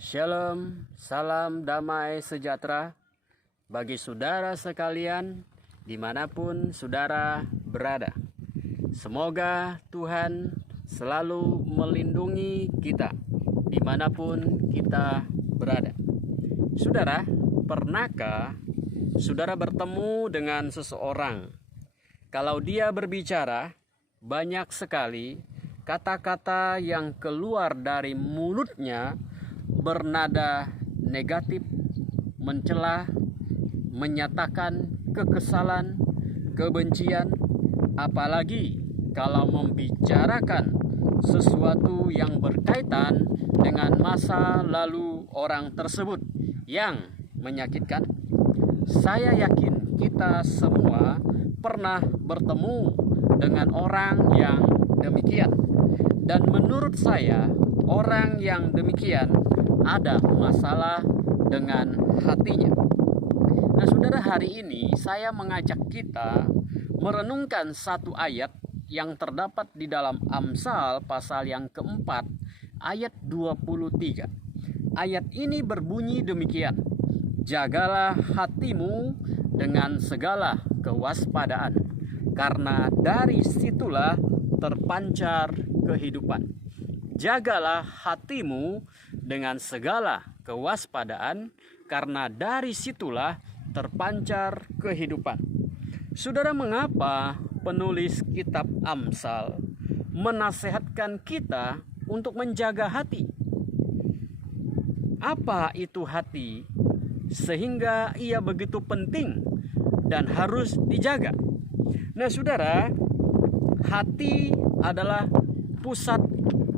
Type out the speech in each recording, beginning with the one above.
Shalom, salam damai sejahtera bagi saudara sekalian dimanapun saudara berada. Semoga Tuhan selalu melindungi kita dimanapun kita berada. Saudara, pernahkah saudara bertemu dengan seseorang? Kalau dia berbicara, banyak sekali kata-kata yang keluar dari mulutnya bernada negatif, mencela, menyatakan kekesalan, kebencian, apalagi kalau membicarakan sesuatu yang berkaitan dengan masa lalu orang tersebut yang menyakitkan. Saya yakin kita semua pernah bertemu dengan orang yang demikian, dan menurut saya orang yang demikian ada masalah dengan hatinya. Nah saudara, hari ini saya mengajak kita merenungkan satu ayat yang terdapat di dalam Amsal pasal yang keempat ayat 23. Ayat ini berbunyi demikian: jagalah hatimu dengan segala kewaspadaan, karena dari situlah terpancar kehidupan. Jagalah hatimu dengan segala kewaspadaan, karena dari situlah terpancar kehidupan. Saudara, mengapa penulis kitab Amsal menasihatkan kita untuk menjaga hati? Apa itu hati sehingga ia begitu penting dan harus dijaga? Nah saudara, hati adalah pusat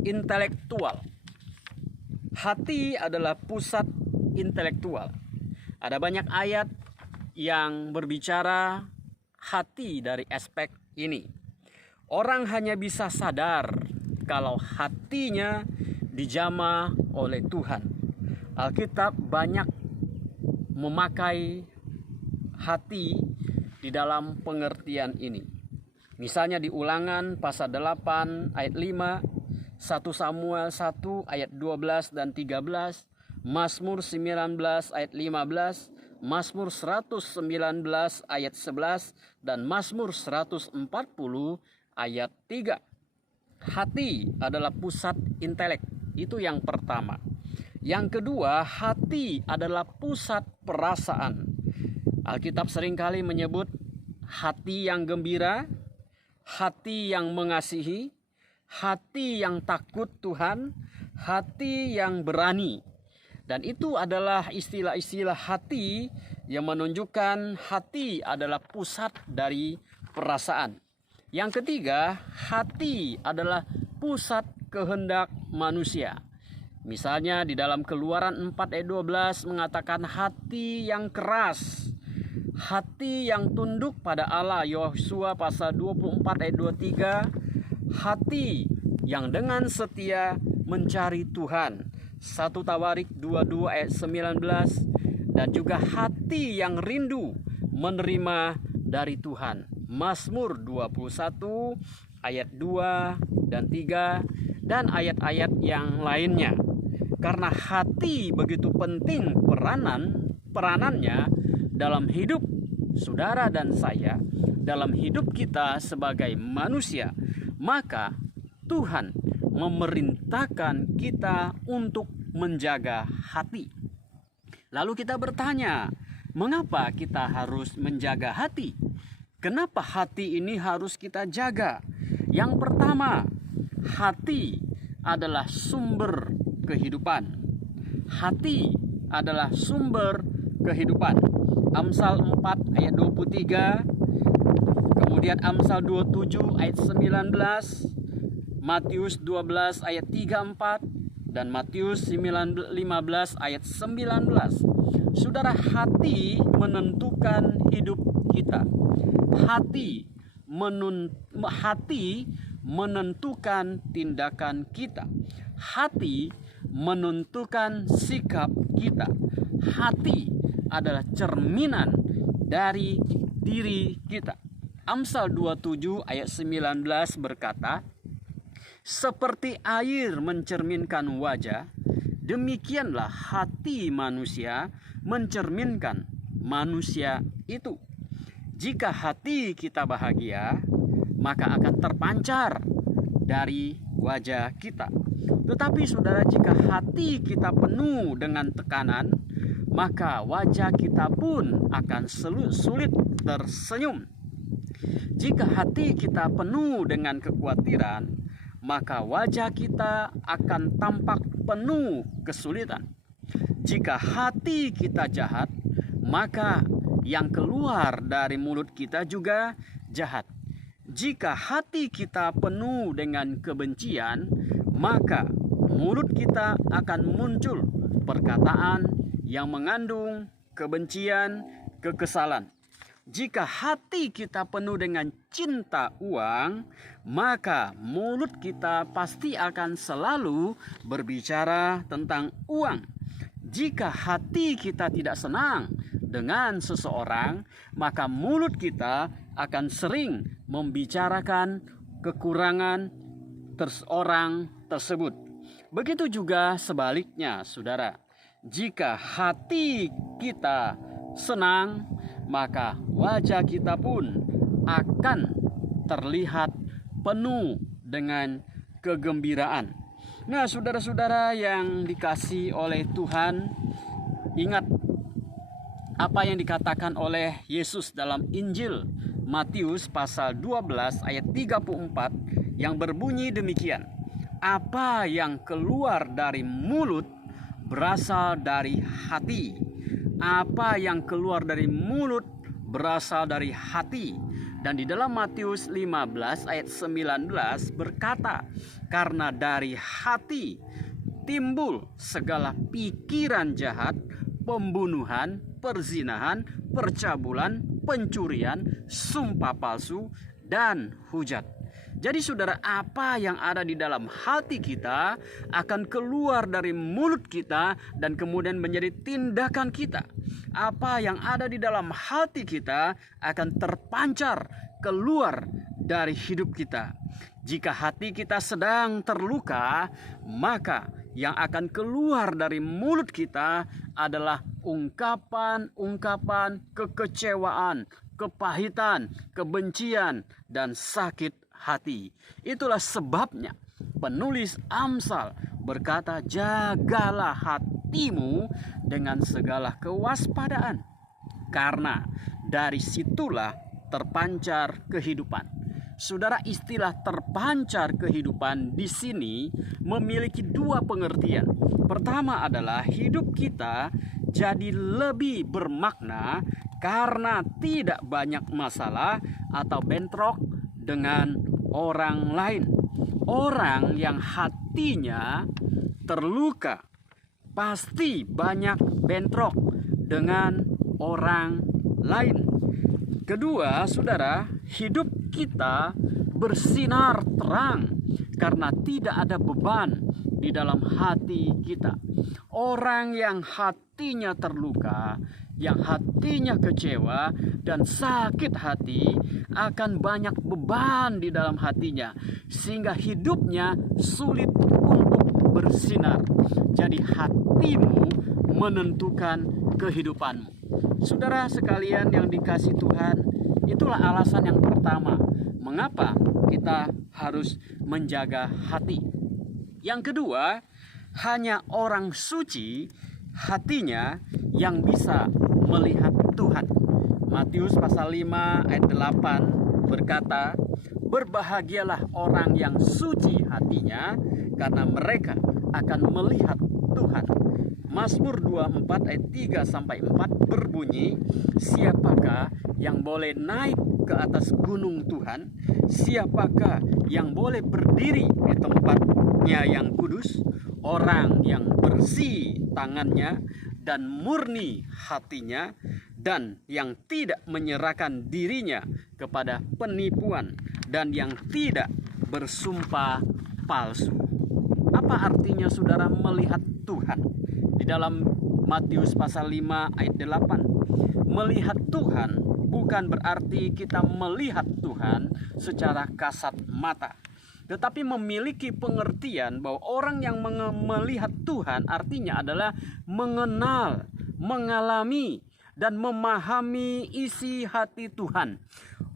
intelektual. Hati adalah pusat intelektual. Ada banyak ayat yang berbicara hati dari aspek ini. Orang hanya bisa sadar kalau hatinya dijamah oleh Tuhan. Alkitab banyak memakai hati di dalam pengertian ini. Misalnya di Ulangan pasal 8 ayat 5, 1 Samuel 1 ayat 12 dan 13, Mazmur 19 ayat 15, Mazmur 119 ayat 11, dan Mazmur 140 ayat 3. Hati adalah pusat intelek, itu yang pertama. Yang kedua, hati adalah pusat perasaan. Alkitab seringkali menyebut hati yang gembira, hati yang mengasihi, hati yang takut Tuhan, hati yang berani. Dan itu adalah istilah-istilah hati yang menunjukkan hati adalah pusat dari perasaan. Yang ketiga, hati adalah pusat kehendak manusia. Misalnya di dalam Keluaran 4 ayat 12 mengatakan hati yang keras, hati yang tunduk pada Allah. Yosua pasal 24 ayat 23, hati yang dengan setia mencari Tuhan. 1 Tawarik 22 ayat 19, dan juga hati yang rindu menerima dari Tuhan. Mazmur 21 ayat 2 dan 3, dan ayat-ayat yang lainnya. Karena hati begitu penting peranannya dalam hidup saudara dan saya, dalam hidup kita sebagai manusia, maka Tuhan memerintahkan kita untuk menjaga hati. Lalu kita bertanya, mengapa kita harus menjaga hati? Kenapa hati ini harus kita jaga? Yang pertama, hati adalah sumber kehidupan. Hati adalah sumber kehidupan. Amsal 4 ayat 23, kemudian Amsal 27 ayat 19, Matius 12 ayat 34, dan Matius 15 ayat 19. Saudara, hati menentukan hidup kita. Hati menentukan tindakan kita. Hati menentukan sikap kita. Hati adalah cerminan dari diri kita. Amsal 27 ayat 19 berkata, seperti air mencerminkan wajah, Demikianlah hati manusia mencerminkan manusia itu. Jika hati kita bahagia, maka akan terpancar dari wajah kita. Tetapi saudara, jika hati kita penuh dengan tekanan, maka wajah kita pun akan sulit tersenyum. Jika hati kita penuh dengan kekhawatiran, maka wajah kita akan tampak penuh kesulitan. Jika hati kita jahat, maka yang keluar dari mulut kita juga jahat. Jika hati kita penuh dengan kebencian, maka mulut kita akan muncul perkataan yang mengandung kebencian, kekesalan. Jika hati kita penuh dengan cinta uang, maka mulut kita pasti akan selalu berbicara tentang uang. Jika hati kita tidak senang dengan seseorang, maka mulut kita akan sering membicarakan kekurangan orang tersebut. Begitu juga sebaliknya, saudara. Jika hati kita senang, maka wajah kita pun akan terlihat penuh dengan kegembiraan. Nah, saudara-saudara yang dikasihi oleh Tuhan, ingat apa yang dikatakan oleh Yesus dalam Injil Matius pasal 12 ayat 34 yang berbunyi demikian. Apa yang keluar dari mulut berasal dari hati. Apa yang keluar dari mulut berasal dari hati. Dan di dalam Matius 15 ayat 19 berkata, karena dari hati timbul segala pikiran jahat, pembunuhan, perzinahan, percabulan, pencurian, sumpah palsu, dan hujat. Jadi saudara, apa yang ada di dalam hati kita akan keluar dari mulut kita dan kemudian menjadi tindakan kita. Apa yang ada di dalam hati kita akan terpancar keluar dari hidup kita. Jika hati kita sedang terluka, maka yang akan keluar dari mulut kita adalah ungkapan-ungkapan kekecewaan, kepahitan, kebencian, dan sakit hati. Itulah sebabnya penulis Amsal berkata, jagalah hatimu dengan segala kewaspadaan, karena dari situlah terpancar kehidupan. Saudara, istilah terpancar kehidupan di sini memiliki dua pengertian. Pertama adalah hidup kita jadi lebih bermakna karena tidak banyak masalah atau bentrok dengan orang lain. Orang yang hatinya terluka pasti banyak bentrok dengan orang lain. Kedua, saudara, hidup kita bersinar terang karena tidak ada beban di dalam hati kita. Orang yang hatinya terluka, yang hatinya kecewa dan sakit hati, akan banyak beban di dalam hatinya, sehingga hidupnya sulit untuk bersinar. Jadi hatimu menentukan kehidupanmu. Saudara sekalian yang dikasihi Tuhan, itulah alasan yang pertama mengapa kita harus menjaga hati. Yang kedua, hanya orang suci hatinya yang bisa melihat Tuhan. Matius pasal 5 ayat 8 berkata, berbahagialah orang yang suci hatinya, karena mereka akan melihat Tuhan. Mazmur 24 ayat 3-4 berbunyi, siapakah yang boleh naik ke atas gunung Tuhan? Siapakah yang boleh berdiri di tempatnya yang kudus? Orang yang bersih tangannya dan murni hatinya, dan yang tidak menyerahkan dirinya kepada penipuan, dan yang tidak bersumpah palsu. Apa artinya saudara melihat Tuhan? Di dalam Matius pasal 5 ayat 8, melihat Tuhan bukan berarti kita melihat Tuhan secara kasat mata, tetapi memiliki pengertian bahwa orang yang melihat Tuhan artinya adalah mengenal, mengalami, dan memahami isi hati Tuhan.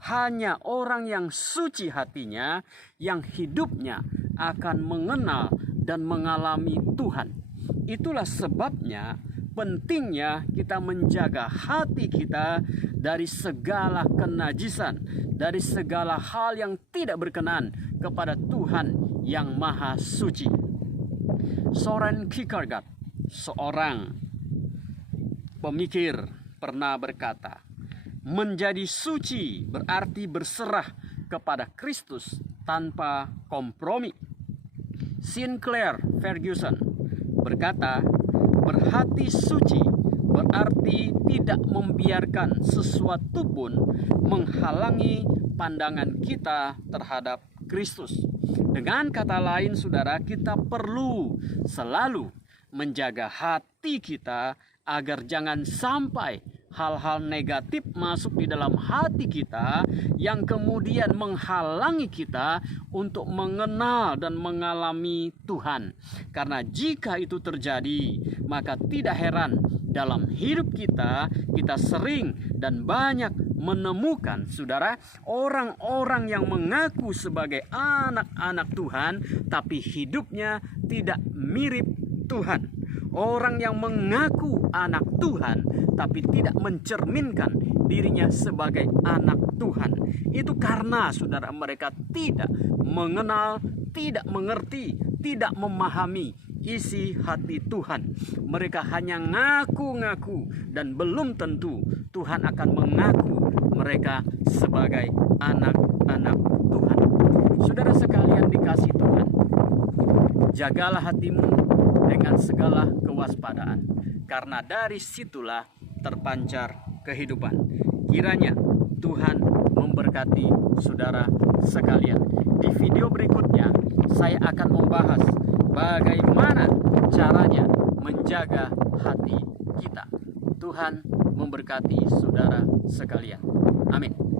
Hanya orang yang suci hatinya, yang hidupnya akan mengenal dan mengalami Tuhan. Itulah sebabnya pentingnya kita menjaga hati kita dari segala kenajisan, dari segala hal yang tidak berkenan kepada Tuhan yang Maha Suci. Soren Kierkegaard, seorang pemikir, pernah berkata, menjadi suci berarti berserah kepada Kristus tanpa kompromi. Sinclair Ferguson berkata, berhati suci berarti tidak membiarkan sesuatu pun menghalangi pandangan kita terhadap Kristus. Dengan kata lain, saudara, kita perlu selalu menjaga hati kita agar jangan sampai hal-hal negatif masuk di dalam hati kita yang kemudian menghalangi kita untuk mengenal dan mengalami Tuhan. Karena jika itu terjadi, maka tidak heran dalam hidup kita sering dan banyak menemukan, saudara, orang-orang yang mengaku sebagai anak-anak Tuhan tapi hidupnya tidak mirip Tuhan. Orang yang mengaku anak Tuhan tapi tidak mencerminkan dirinya sebagai anak Tuhan. Itu karena, saudara, mereka tidak mengenal, tidak mengerti, tidak memahami isi hati Tuhan. Mereka hanya ngaku-ngaku dan belum tentu Tuhan akan mengaku mereka sebagai anak-anak Tuhan. Saudara sekalian dikasih Tuhan, jagalah hatimu dengan segala kewaspadaan, karena dari situlah terpancar kehidupan. Kiranya Tuhan memberkati saudara sekalian. Di video berikutnya saya akan membahas bagaimana caranya menjaga hati kita. Tuhan memberkati saudara sekalian. Amin.